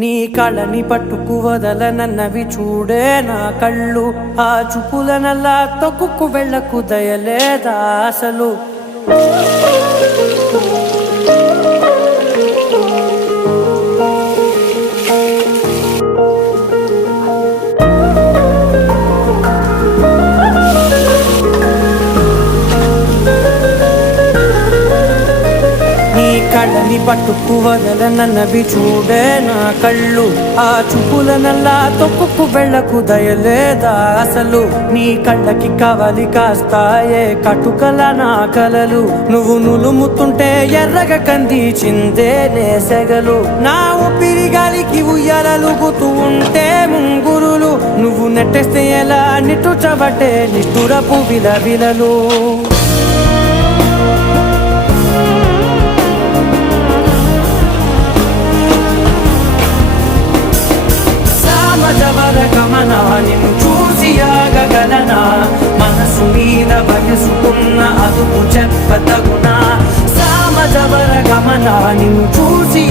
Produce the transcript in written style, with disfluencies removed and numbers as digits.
నీ కళని పట్టుకు వదలనన్నవి చూడే నా కళ్ళు. ఆ చూపులనల్లా తొక్కుకు వెళ్ళకు దయలేదా అసలు. కళ్ళని పట్టుకు వదలనన్నవి చూడే నా కళ్ళు. ఆ చూపులనల్లా తొక్కుకు వెళ్ళకు దయలేదా అసలు. నీ కళ్ళకి కవలి కాస్తాయే కటుకల నా కలలు. నువ్వు నులుముతుంటే ఎర్రగ కందిచిందే నేసెగలు. నా ఊపిరి గాలికి ఉయ్యాలలుగుతూ ఉంటే ముంగురులు. నువ్వు నెట్టేస్తే ఎలా నిట్టుచబట్టే నిష్ఠురపు విలవిలలు. నిన్ను చూసి ఆగగలనా, మనసు మీద వయసుకున్న అదుపు చెప్పతగునా. సామజవర గమన నిన్ను చూసి